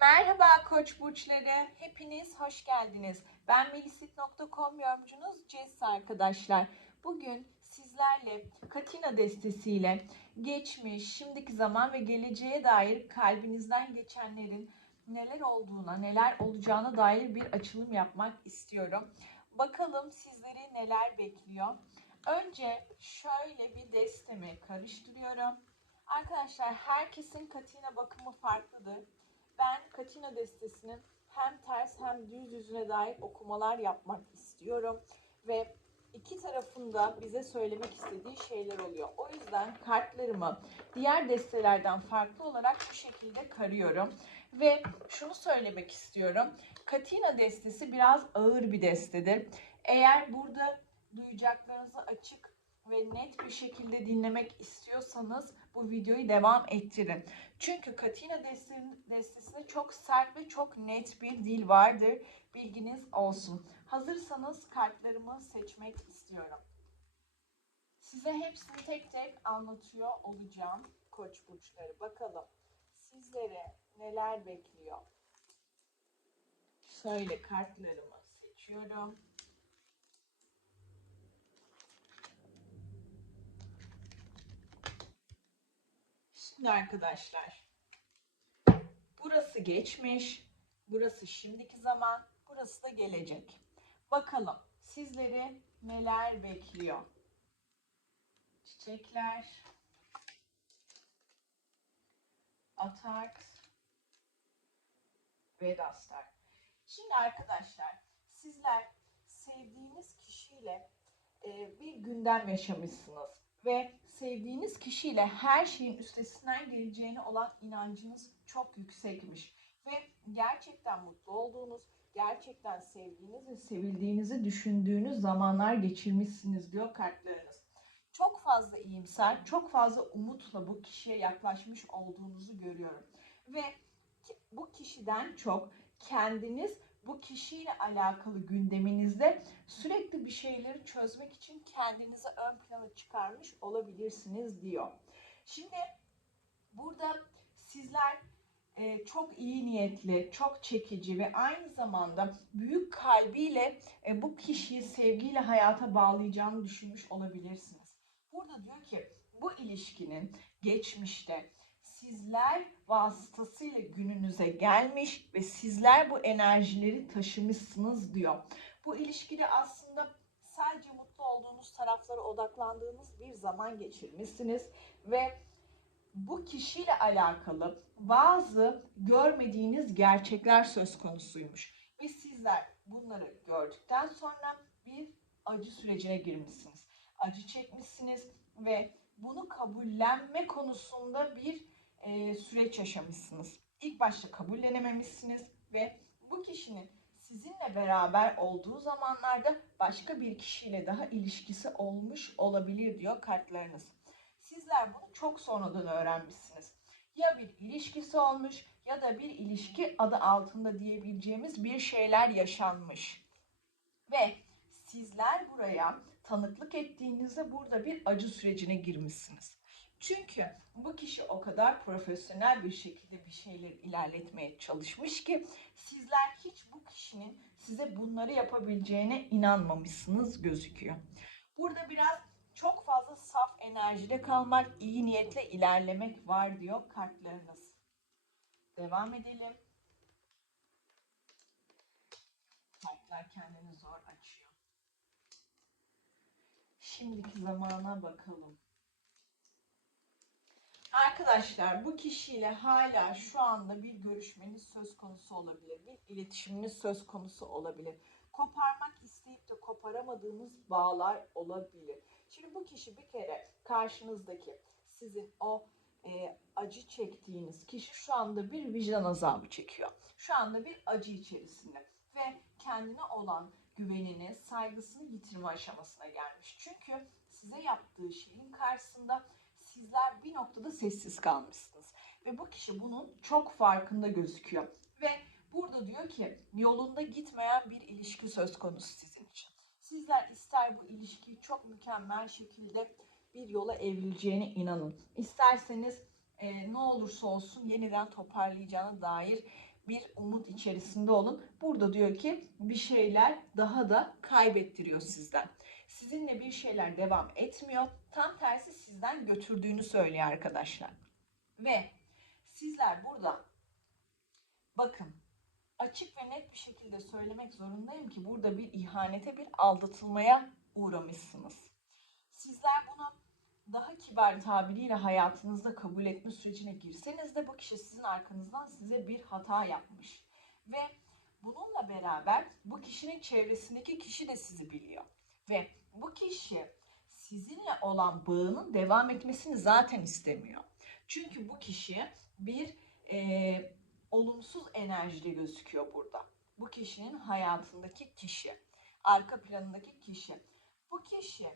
Merhaba Koç burçları. Hepiniz hoş geldiniz. Ben melisit.com yorumcunuz Jess arkadaşlar. Bugün sizlerle Katina destesiyle geçmiş, şimdiki zaman ve geleceğe dair kalbinizden geçenlerin neler olduğuna, neler olacağına dair bir açılım yapmak istiyorum. Bakalım sizleri neler bekliyor. Önce şöyle bir destemi karıştırıyorum. Arkadaşlar herkesin Katina bakımı farklıdır. Ben Katina destesinin hem ters hem düz yüzüne dair okumalar yapmak istiyorum. Ve iki tarafında bize söylemek istediği şeyler oluyor. O yüzden kartlarımı diğer destelerden farklı olarak bu şekilde karıyorum. Ve şunu söylemek istiyorum. Katina destesi biraz ağır bir destedir. Eğer burada duyacaklarınızı açık ve net bir şekilde dinlemek istiyorsanız bu videoyu devam ettirin. Çünkü Katina destesinde çok sert ve çok net bir dil vardır. Bilginiz olsun. Hazırsanız kartlarımı seçmek istiyorum. Size hepsini tek tek anlatıyor olacağım koç burçları. Bakalım sizlere neler bekliyor. Şöyle kartlarımı seçiyorum. Şimdi arkadaşlar burası geçmiş, burası şimdiki zaman, burası da gelecek. Bakalım sizleri neler bekliyor? Çiçekler, atak ve dastar. Şimdi arkadaşlar sizler sevdiğiniz kişiyle bir gündem yaşamışsınız ve sevdiğiniz kişiyle her şeyin üstesinden geleceğine olan inancınız çok yüksekmiş ve gerçekten mutlu olduğunuz, gerçekten sevdiğiniz ve sevildiğinizi düşündüğünüz zamanlar geçirmişsiniz diyor kartlarınız. Çok fazla iyimser, çok fazla umutla bu kişiye yaklaşmış olduğunuzu görüyorum. Ve bu kişiden çok kendiniz bu kişiyle alakalı gündeminizde sürekli bir şeyleri çözmek için kendinizi ön plana çıkarmış olabilirsiniz diyor. Şimdi burada sizler e, çok iyi niyetli, çok çekici ve aynı zamanda büyük kalbiyle e, bu kişiyi sevgiyle hayata bağlayacağını düşünmüş olabilirsiniz. Burada diyor ki bu ilişkinin geçmişte sizler vasıtasıyla gününüze gelmiş ve sizler bu enerjileri taşımışsınız diyor. Bu ilişkide aslında sadece mutlu olduğunuz taraflara odaklandığınız bir zaman geçirmişsiniz ve bu kişiyle alakalı bazı görmediğiniz gerçekler söz konusuymuş. Ve sizler bunları gördükten sonra bir acı sürecine girmişsiniz. Acı çekmişsiniz ve bunu kabullenme konusunda bir e, süreç yaşamışsınız. İlk başta kabullenememişsiniz ve bu kişinin sizinle beraber olduğu zamanlarda başka bir kişiyle daha ilişkisi olmuş olabilir diyor kartlarınız. Sizler bunu çok sonradan öğrenmişsiniz. Ya bir ilişkisi olmuş ya da bir ilişki adı altında diyebileceğimiz bir şeyler yaşanmış. Ve sizler buraya tanıklık ettiğinizde burada bir acı sürecine girmişsiniz. Çünkü bu kişi o kadar profesyonel bir şekilde bir şeyleri ilerletmeye çalışmış ki sizler hiç bu kişinin size bunları yapabileceğine inanmamışsınız gözüküyor. Burada biraz çok fazla saf enerjide kalmak, iyi niyetle ilerlemek var diyor kartlarınız. Devam edelim. Kartlar kendini zor açıyor. Şimdiki zamana bakalım. Arkadaşlar bu kişiyle hala şu anda bir görüşmeniz söz konusu olabilir. Bir iletişiminiz söz konusu olabilir. Koparmak isteyip de koparamadığınız bağlar olabilir. Şimdi bu kişi bir kere karşınızdaki sizin o e, acı çektiğiniz kişi şu anda bir vicdan azabı çekiyor. Şu anda bir acı içerisinde ve kendine olan güvenini, saygısını yitirme aşamasına gelmiş. Çünkü size yaptığı şeyin karşısında sizler bir noktada sessiz kalmışsınız. Ve bu kişi bunun çok farkında gözüküyor. Ve burada diyor ki yolunda gitmeyen bir ilişki söz konusu sizin için. Sizler ister bu ilişkiyi çok mükemmel şekilde bir yola evrileceğine inanın. İsterseniz e, ne olursa olsun yeniden toparlayacağına dair bir umut içerisinde olun. Burada diyor ki bir şeyler daha da kaybettiriyor sizden. Sizinle bir şeyler devam etmiyor. Tam tersi sizden götürdüğünü söylüyor arkadaşlar. Ve sizler burada bakın açık ve net bir şekilde söylemek zorundayım ki burada bir ihanete, bir aldatılmaya uğramışsınız. Sizler bunu daha kibar tabiriyle hayatınızda kabul etme sürecine girseniz de bu kişi sizin arkanızdan size bir hata yapmış. Ve bununla beraber bu kişinin çevresindeki kişi de sizi biliyor. Ve bu kişi sizinle olan bağının devam etmesini zaten istemiyor. Çünkü bu kişi bir e, olumsuz enerjili gözüküyor burada. Bu kişinin hayatındaki kişi, arka planındaki kişi. Bu kişi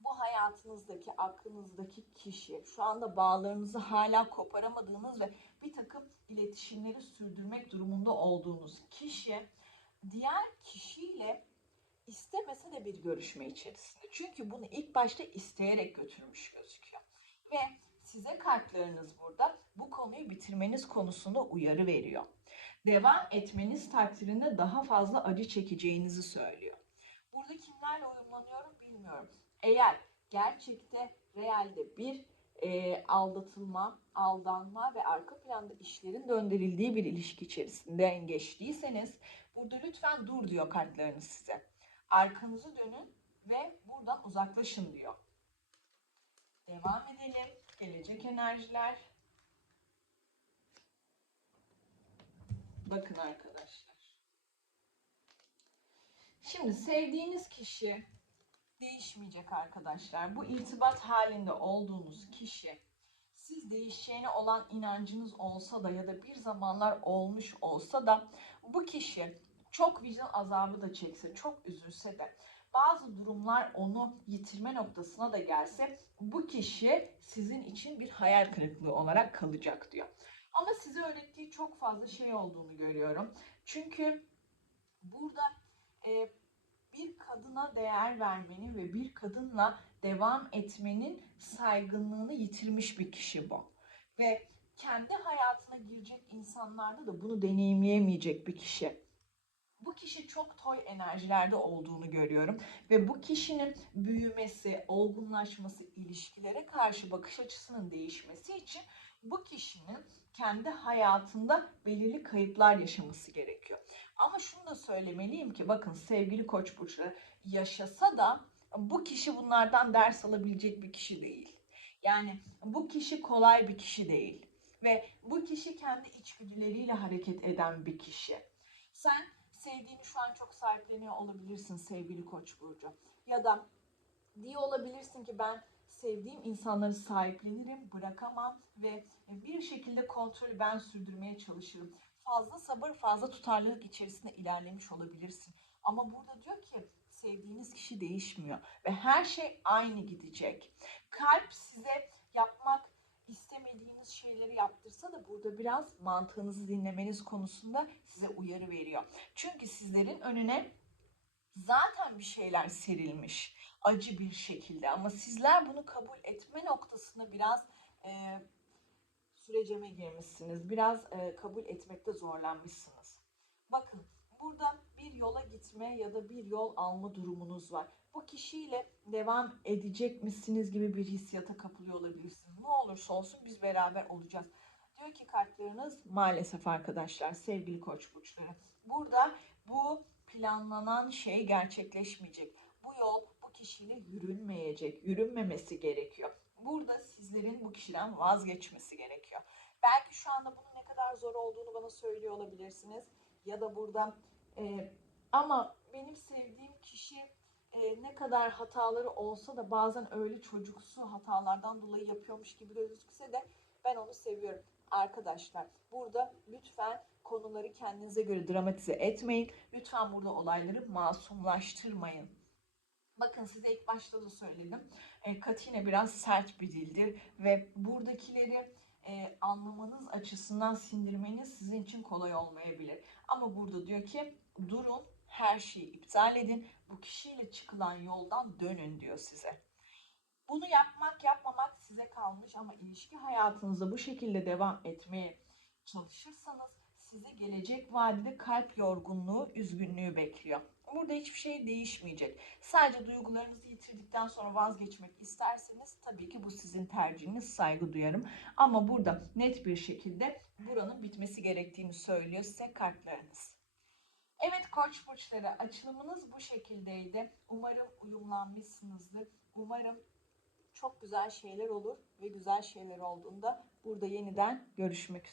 bu hayatınızdaki, aklınızdaki kişi, şu anda bağlarınızı hala koparamadığınız ve bir takım iletişimleri sürdürmek durumunda olduğunuz kişi diğer kişiyle istemese de bir görüşme içerisinde. Çünkü bunu ilk başta isteyerek götürmüş gözüküyor. Ve size kartlarınız burada bu konuyu bitirmeniz konusunda uyarı veriyor. Devam etmeniz takdirinde daha fazla acı çekeceğinizi söylüyor. Burada kimlerle uyumlanıyorum bilmiyorum. Eğer gerçekte realde bir e, aldatılma, aldanma ve arka planda işlerin döndürüldüğü bir ilişki içerisinde geçtiyseniz burada lütfen dur diyor kartlarınız size. Arkanızı dönün ve buradan uzaklaşın diyor. Devam edelim. Gelecek enerjiler. Bakın arkadaşlar. Şimdi sevdiğiniz kişi değişmeyecek arkadaşlar. Bu irtibat halinde olduğunuz kişi siz değişeceğine olan inancınız olsa da ya da bir zamanlar olmuş olsa da bu kişi çok vicdan azabı da çekse, çok üzülse de bazı durumlar onu yitirme noktasına da gelse bu kişi sizin için bir hayal kırıklığı olarak kalacak diyor. Ama size öğrettiği çok fazla şey olduğunu görüyorum. Çünkü burada e, bir kadına değer vermenin ve bir kadınla devam etmenin saygınlığını yitirmiş bir kişi bu. Ve kendi hayatına girecek insanlarda da bunu deneyimleyemeyecek bir kişi. Bu kişi çok toy enerjilerde olduğunu görüyorum ve bu kişinin büyümesi, olgunlaşması, ilişkilere karşı bakış açısının değişmesi için bu kişinin kendi hayatında belirli kayıplar yaşaması gerekiyor. Ama şunu da söylemeliyim ki bakın sevgili koç burçları yaşasa da bu kişi bunlardan ders alabilecek bir kişi değil. Yani bu kişi kolay bir kişi değil ve bu kişi kendi içgüdüleriyle hareket eden bir kişi. Sen sevdiğini şu an çok sahipleniyor olabilirsin sevgili koç burcu. Ya da diye olabilirsin ki ben sevdiğim insanları sahiplenirim, bırakamam ve bir şekilde kontrolü ben sürdürmeye çalışırım. Fazla sabır, fazla tutarlılık içerisinde ilerlemiş olabilirsin. Ama burada diyor ki sevdiğiniz kişi değişmiyor ve her şey aynı gidecek. Kalp size yapmak istemediğiniz şeyleri yaptırsa da burada biraz mantığınızı dinlemeniz konusunda size uyarı veriyor. Çünkü sizlerin önüne zaten bir şeyler serilmiş acı bir şekilde ama sizler bunu kabul etme noktasında biraz e, süreceme girmişsiniz. Biraz e, kabul etmekte zorlanmışsınız. Bakın burada yola gitme ya da bir yol alma durumunuz var. Bu kişiyle devam edecek misiniz gibi bir hissiyata kapılıyor olabilirsiniz. Ne olursa olsun biz beraber olacağız. Diyor ki kartlarınız maalesef arkadaşlar sevgili koç burçları. Burada bu planlanan şey gerçekleşmeyecek. Bu yol bu kişiyle yürünmeyecek, yürünmemesi gerekiyor. Burada sizlerin bu kişiden vazgeçmesi gerekiyor. Belki şu anda bunun ne kadar zor olduğunu bana söylüyor olabilirsiniz. Ya da burada e, ama benim sevdiğim kişi e, ne kadar hataları olsa da bazen öyle çocuksu hatalardan dolayı yapıyormuş gibi gözükse de ben onu seviyorum. Arkadaşlar burada lütfen konuları kendinize göre dramatize etmeyin. Lütfen burada olayları masumlaştırmayın. Bakın size ilk başta da söyledim. E, Katine biraz sert bir dildir ve buradakileri e, anlamanız açısından sindirmeniz sizin için kolay olmayabilir. Ama burada diyor ki durun, her şeyi iptal edin, bu kişiyle çıkılan yoldan dönün diyor size. Bunu yapmak yapmamak size kalmış ama ilişki hayatınızda bu şekilde devam etmeye çalışırsanız sizi gelecek vadede kalp yorgunluğu, üzgünlüğü bekliyor. Burada hiçbir şey değişmeyecek. Sadece duygularınızı yitirdikten sonra vazgeçmek isterseniz tabii ki bu sizin tercihiniz, saygı duyarım. Ama burada net bir şekilde buranın bitmesi gerektiğini söylüyor size kartlarınız. Evet koç burçları açılımınız bu şekildeydi. Umarım uyumlanmışsınızdır. Umarım çok güzel şeyler olur ve güzel şeyler olduğunda burada yeniden görüşmek üzere.